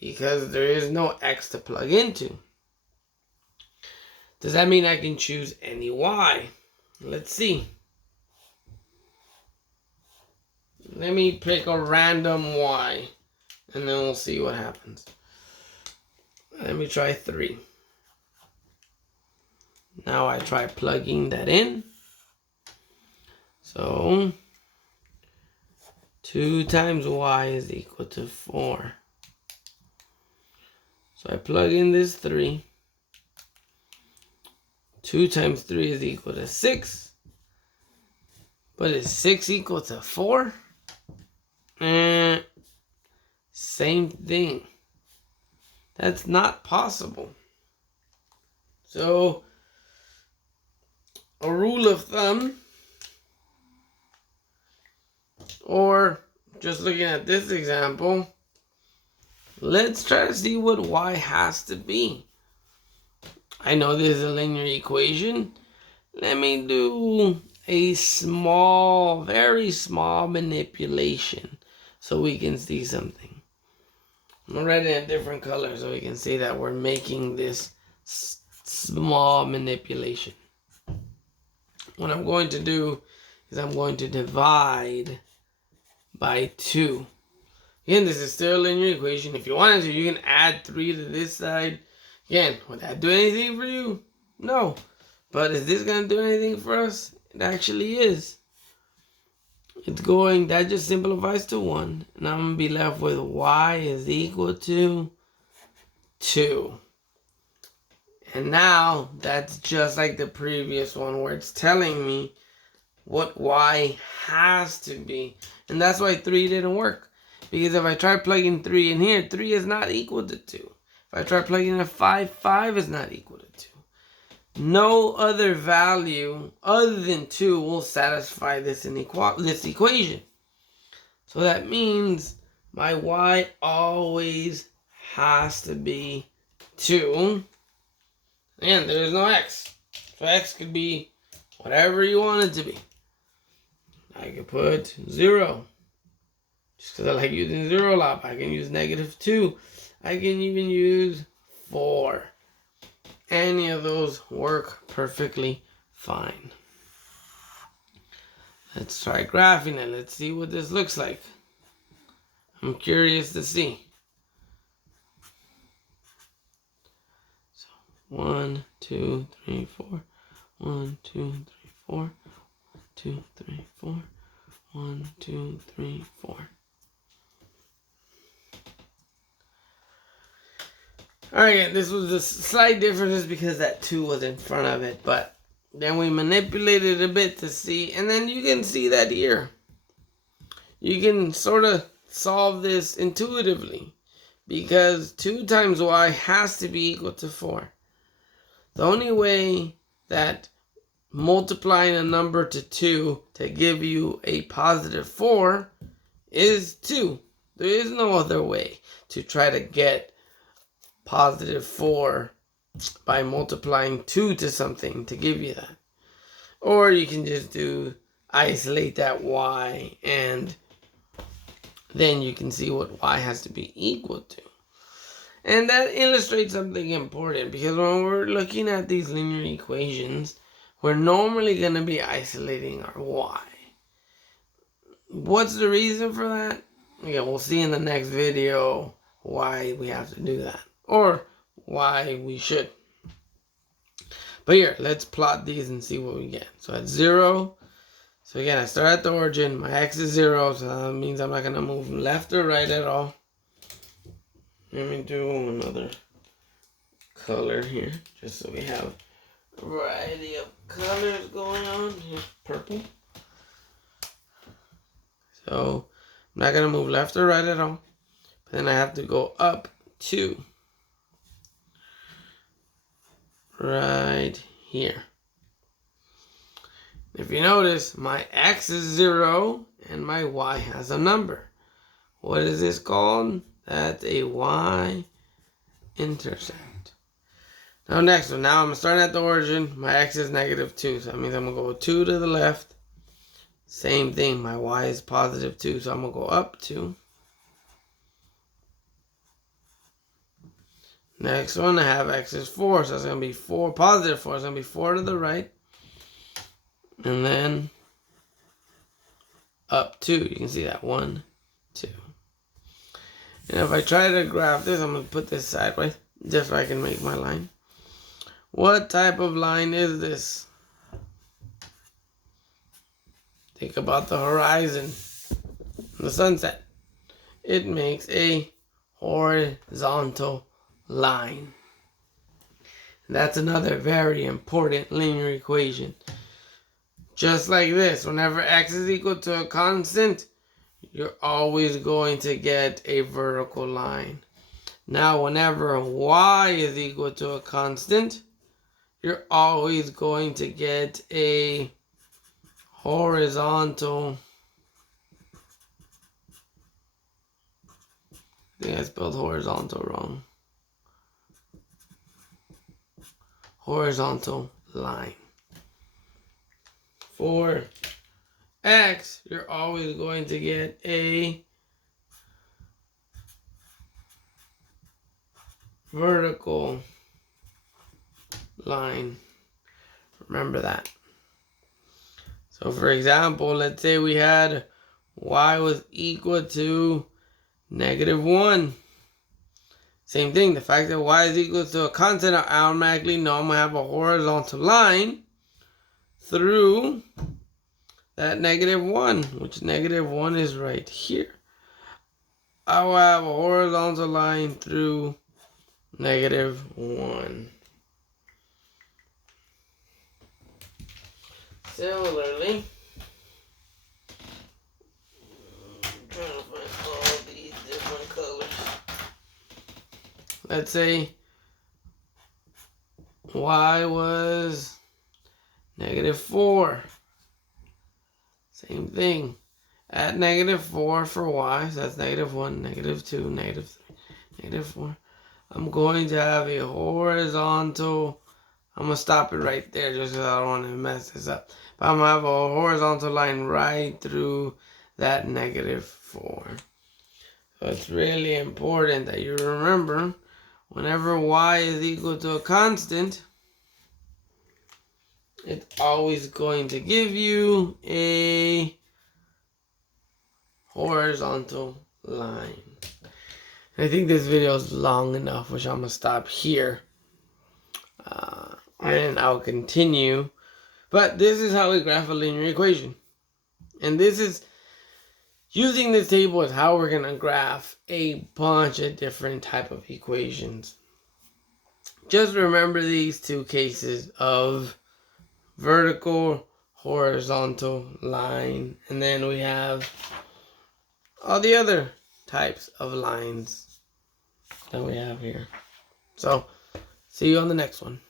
because there is no x to plug into. Does that mean I can choose any y? Let's see. Let me pick a random y, and then we'll see what happens. Let me try 3. Now I try plugging that in. So 2 times y is equal to 4. So I plug in this 3. 2 times 3 is equal to 6. But is 6 equal to 4? Same thing. That's not possible. So, a rule of thumb, or just looking at this example, let's try to see what y has to be. I know this is a linear equation. Let me do a small, very small manipulation so we can see something. I'm going to write it in a different color so we can see that we're making this small manipulation. What I'm going to do is I'm going to divide by 2. Again, this is still a linear equation. If you wanted to, you can add 3 to this side. Again, would that do anything for you? No. But is this going to do anything for us? It actually is. It's going, that just simplifies to 1. And I'm going to be left with y is equal to 2. And now, that's just like the previous one where it's telling me what y has to be. And that's why 3 didn't work. Because if I try plugging 3 in here, 3 is not equal to 2. If I try plugging in 5, 5 is not equal to 2. No other value other than 2 will satisfy this equation. So that means my y always has to be 2. And there's no x. So x could be whatever you want it to be. I could put 0. Just because I like using 0 a lot. I can use -2. I can even use 4. Any of those work perfectly fine. Let's try graphing it. Let's see what this looks like. I'm curious to see. So 1, 2, 3, 4. 1, 2, 3, 4. 1, 2, 3, 4. 1, 2, 3, 4. Alright, this was a slight difference because that 2 was in front of it, but then we manipulated a bit to see, and then you can see that here. You can sort of solve this intuitively because 2 times y has to be equal to 4. The only way that multiplying a number to 2 to give you a positive 4 is 2. There is no other way to try to get positive 4 by multiplying 2 to something to give you that. Or you can just isolate that y, and then you can see what y has to be equal to. And that illustrates something important, because when we're looking at these linear equations, we're normally going to be isolating our y. What's the reason for that? Yeah, we'll see in the next video why we have to do that, or why we should. But here, let's plot these and see what we get. So at 0, so again, I start at the origin. My x is 0, so that means I'm not going to move left or right at all. Let me do another color here, just so we have a variety of colors going on. Here's purple. So I'm not going to move left or right at all. But then I have to go up 2. Right here. If you notice, my x is 0 and my y has a number. What is this called? That's a y-intercept. Now next one. Now I'm starting at the origin. My x is -2. So that means I'm going to go 2 to the left. Same thing. My y is +2. So I'm going to go up 2. Next one, I have x is 4. So it's going to be 4, positive 4. It's going to be 4 to the right. And then up 2. You can see that. 1, 2. And if I try to graph this, I'm going to put this sideways just so I can make my line. What type of line is this? Think about the horizon, the sunset. It makes a horizontal line. That's another very important linear equation. Just like this, whenever x is equal to a constant, you're always going to get a vertical line. Now, whenever y is equal to a constant, you're always going to get a horizontal. I think I spelled horizontal wrong. Horizontal line. For x, you're always going to get a vertical line. Remember that. So for example, let's say we had y was equal to -1. Same thing, the fact that y is equal to a constant, I automatically know I'm going to have a horizontal line through that -1, which -1 is right here. I will have a horizontal line through -1. Similarly, I'm trying to find all these different colors. Let's say y was -4. Same thing. At -4 for y, so that's -1, -2, -3, -4. I'm going to have a horizontal. I'm going to stop it right there just because I don't want to mess this up. But I'm going to have a horizontal line right through that -4. So it's really important that you remember whenever y is equal to a constant, it's always going to give you a horizontal line. I think this video is long enough, which I'm going to stop here. And I'll continue. But this is how we graph a linear equation. And this is, using this table is how we're going to graph a bunch of different type of equations. Just remember these two cases of vertical, horizontal line. And then we have all the other types of lines that we have here. So, see you on the next one.